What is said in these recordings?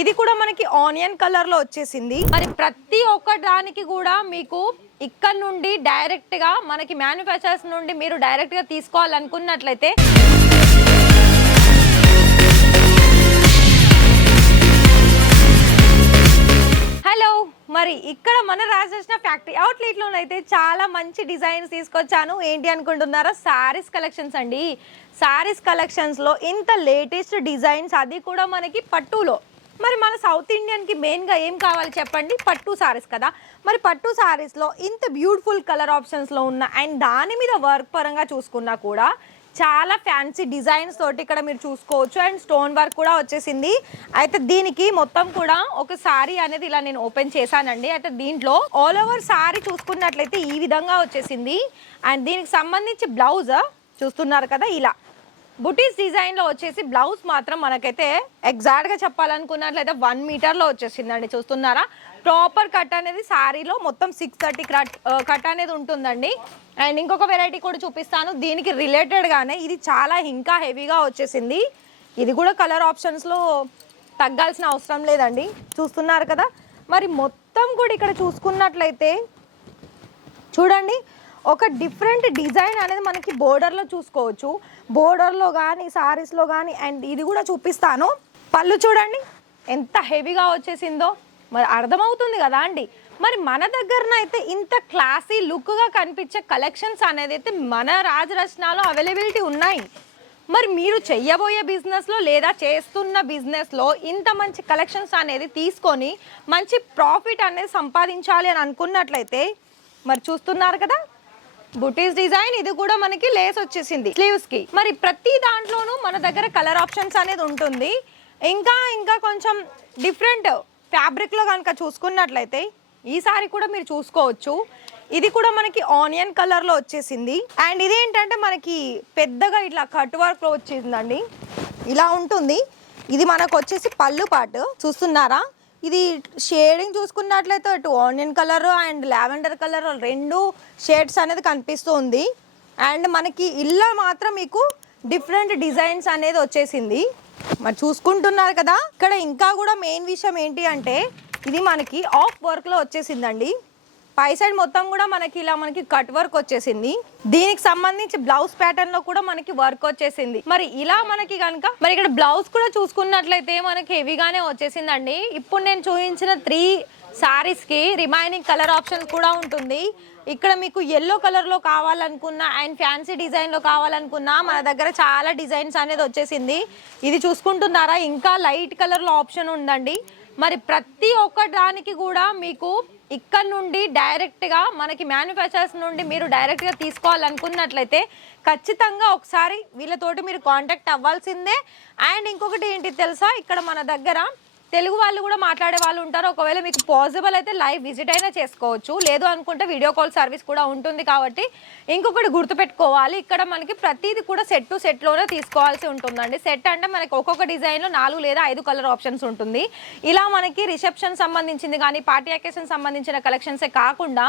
ఇది కూడా మనకి ఆనియన్ కలర్లో వచ్చేసింది. మరి ప్రతి ఒక్క దానికి కూడా మీకు ఇక్కడ నుండి డైరెక్ట్గా మనకి మ్యానుఫ్యాక్చర్స్ నుండి మీరు డైరెక్ట్గా తీసుకోవాలనుకున్నట్లయితే హలో! మరి ఇక్కడ మన రాజకృష్ణ ఫ్యాక్టరీ అవుట్లెట్లోనైతే చాలా మంచి డిజైన్స్ తీసుకొచ్చాను. ఏంటి అనుకుంటున్నారా సారీస్ కలెక్షన్స్ అండి. సారీస్ కలెక్షన్స్లో ఇంత లేటెస్ట్ డిజైన్స్ అది కూడా మనకి పట్టులో. మరి మన సౌత్ ఇండియన్కి మెయిన్గా ఏం కావాలి చెప్పండి? పట్టు సారీస్ కదా. మరి పట్టు సారీస్లో ఇంత బ్యూటిఫుల్ కలర్ ఆప్షన్స్లో ఉన్న అండ్ దాని మీద వర్క్ పరంగా చూసుకున్నా కూడా చాలా ఫ్యాన్సీ డిజైన్స్ తోటి ఇక్కడ మీరు చూసుకోవచ్చు. అండ్ స్టోన్ వర్క్ కూడా వచ్చేసింది. అయితే దీనికి మొత్తం కూడా ఒక సారీ అనేది ఇలా నేను ఓపెన్ చేశానండి. అయితే దీంట్లో ఆల్ ఓవర్ సారీ చూసుకున్నట్లయితే ఈ విధంగా వచ్చేసింది. అండ్ దీనికి సంబంధించి బ్లౌజ్ చూస్తున్నారు కదా ఇలా. బుటీస్ డిజైన్లో వచ్చేసి బ్లౌజ్ మాత్రం మనకైతే ఎగ్జాక్ట్గా చెప్పాలనుకున్నట్లయితే వన్ మీటర్లో వచ్చేసిందండి. చూస్తున్నారా? ప్రాపర్ కట్ అనేది శారీలో మొత్తం సిక్స్ థర్టీ కట్ కట్ అనేది ఉంటుందండి. అండ్ ఇంకొక వెరైటీ కూడా చూపిస్తాను. దీనికి రిలేటెడ్గానే ఇది చాలా ఇంకా హెవీగా వచ్చేసింది. ఇది కూడా కలర్ ఆప్షన్స్లో తగ్గాల్సిన అవసరం లేదండి. చూస్తున్నారు కదా? మరి మొత్తం కూడా ఇక్కడ చూసుకున్నట్లయితే చూడండి ఒక డిఫరెంట్ డిజైన్ అనేది మనకి బోర్డర్లో చూసుకోవచ్చు. బోర్డర్లో కానీ సారీస్లో కానీ అండ్ ఇది కూడా చూపిస్తాను. పళ్ళు చూడండి. ఎంత హెవీగా వచ్చేసిందో. మరి అర్థమవుతుంది కదా అండి. మరి మన దగ్గరన అయితే ఇంత క్లాసీ లుక్గా కనిపించే కలెక్షన్స్ అనేది అయితే మన రాజరచనలో అవైలబిలిటీ ఉన్నాయి. మరి మీరు చెయ్యబోయే బిజినెస్లో లేదా చేస్తున్న బిజినెస్లో ఇంత మంచి కలెక్షన్స్ అనేది తీసుకొని మంచి ప్రాఫిట్ అనేది సంపాదించాలి అని అనుకున్నట్లయితే మరి చూస్తున్నారు కదా? బుటీస్ డిజైన్ ఇది కూడా మనకి లేస్ వచ్చేసింది. స్లీవ్స్కి. మరి ప్రతి దాంట్లోనూ మన దగ్గర కలర్ ఆప్షన్స్ అనేది ఉంటుంది. ఇంకా ఇంకా కొంచెం డిఫరెంట్ ఫ్యాబ్రిక్లో కనుక చూసుకున్నట్లయితే ఈసారి కూడా మీరు చూసుకోవచ్చు. ఇది కూడా మనకి ఆనియన్ కలర్లో వచ్చేసింది. అండ్ ఇదేంటంటే మనకి పెద్దగా ఇట్లా కట్ వర్క్లో వచ్చిందండి ఇలా ఉంటుంది. ఇది మనకు వచ్చేసి పళ్ళు పాటు చూస్తున్నారా? ఇది షేడింగ్ చూసుకున్నట్లయితే ఇటు onion colour and lavender colour రెండు షేడ్స్ అనేది కనిపిస్తుంది. అండ్ మనకి ఇల్లు మాత్రం మీకు డిఫరెంట్ డిజైన్స్ అనేది వచ్చేసింది. మరి చూసుకుంటున్నారు కదా. ఇక్కడ ఇంకా కూడా మెయిన్ విషయం ఏంటి అంటే ఇది మనకి ఆఫ్ వర్క్లో వచ్చేసిందండి. పై సైడ్ మొత్తం కూడా మనకి ఇలా మనకి కట్ వర్క్ వచ్చేసింది. దీనికి సంబంధించి బ్లౌజ్ ప్యాటర్న్లో కూడా మనకి వర్క్ వచ్చేసింది. మరి ఇలా మనకి కనుక మరి ఇక్కడ బ్లౌజ్ కూడా చూసుకున్నట్లయితే మనకి హెవీగానే వచ్చేసిందండి. ఇప్పుడు నేను చూపించిన త్రీ సారీస్కి రిమైనింగ్ కలర్ ఆప్షన్ కూడా ఉంటుంది. ఇక్కడ మీకు ఎల్లో కలర్లో కావాలనుకున్నా అండ్ ఫ్యాన్సీ డిజైన్లో కావాలనుకున్నా మన దగ్గర చాలా డిజైన్స్ అనేది వచ్చేసింది. ఇది చూసుకుంటున్నారా? ఇంకా లైట్ కలర్లో ఆప్షన్ ఉందండి. మరి ప్రతి ఒక్క దానికి కూడా మీకు ఇక్కడ నుండి డైరెక్ట్గా మనకి మ్యానుఫ్యాక్చర్స్ నుండి మీరు డైరెక్ట్గా తీసుకోవాలనుకున్నట్లయితే ఖచ్చితంగా ఒకసారి వీళ్ళతోటి మీరు కాంటాక్ట్ అవ్వాల్సిందే. అండ్ ఇంకొకటి ఏంటి తెలుసా? ఇక్కడ మన దగ్గర తెలుగు వాళ్ళు కూడా మాట్లాడే వాళ్ళు ఉంటారు. ఒకవేళ మీకు పాసిబుల్ అయితే లైవ్ విజిట్ అయినా చేసుకోవచ్చు. లేదు అనుకుంటే వీడియో కాల్ సర్వీస్ కూడా ఉంటుంది కాబట్టి ఇంకొకటి గుర్తుపెట్టుకోవాలి. ఇక్కడ మనకి ప్రతిదీ కూడా సెట్ టు సెట్లోనే తీసుకోవాల్సి ఉంటుందండి. సెట్ అంటే మనకి ఒక్కొక్క డిజైన్లో నాలుగు లేదా ఐదు కలర్ ఆప్షన్స్ ఉంటుంది. ఇలా మనకి రిసెప్షన్ సంబంధించింది కానీ పార్టీ అకేషన్ సంబంధించిన కలెక్షన్సే కాకుండా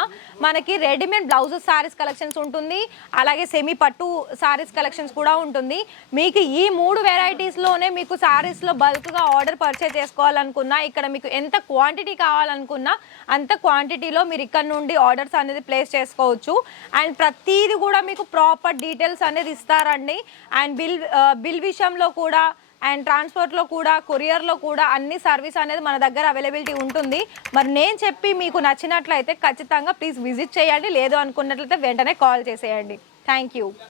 మనకి రెడీమేడ్ బ్లౌజెస్ సారీస్ కలెక్షన్స్ ఉంటుంది. అలాగే సెమీ పట్టు సారీస్ కలెక్షన్స్ కూడా ఉంటుంది. మీకు ఈ మూడు వెరైటీస్లోనే మీకు సారీస్లో బల్క్గా ఆర్డర్ పర్చేజ్ చేసుకోవాలి కావాలనుకున్నా ఇక్కడ మీకు ఎంత క్వాంటిటీ కావాలనుకున్నా అంత క్వాంటిటీలో మీరు ఇక్కడ నుండి ఆర్డర్స్ అనేది ప్లేస్ చేసుకోవచ్చు. అండ్ ప్రతీది కూడా మీకు ప్రాపర్ డీటెయిల్స్ అనేది ఇస్తారండి. అండ్ బిల్ బిల్ విషయంలో కూడా అండ్ ట్రాన్స్పోర్ట్లో కూడా కొరియర్లో కూడా అన్ని సర్వీస్ అనేది మన దగ్గర అవైలబిలిటీ ఉంటుంది. మరి నేను చెప్పి మీకు నచ్చినట్లయితే ఖచ్చితంగా ప్లీజ్ విజిట్ చేయండి. లేదు అనుకున్నట్లయితే వెంటనే కాల్ చేసేయండి. Thank you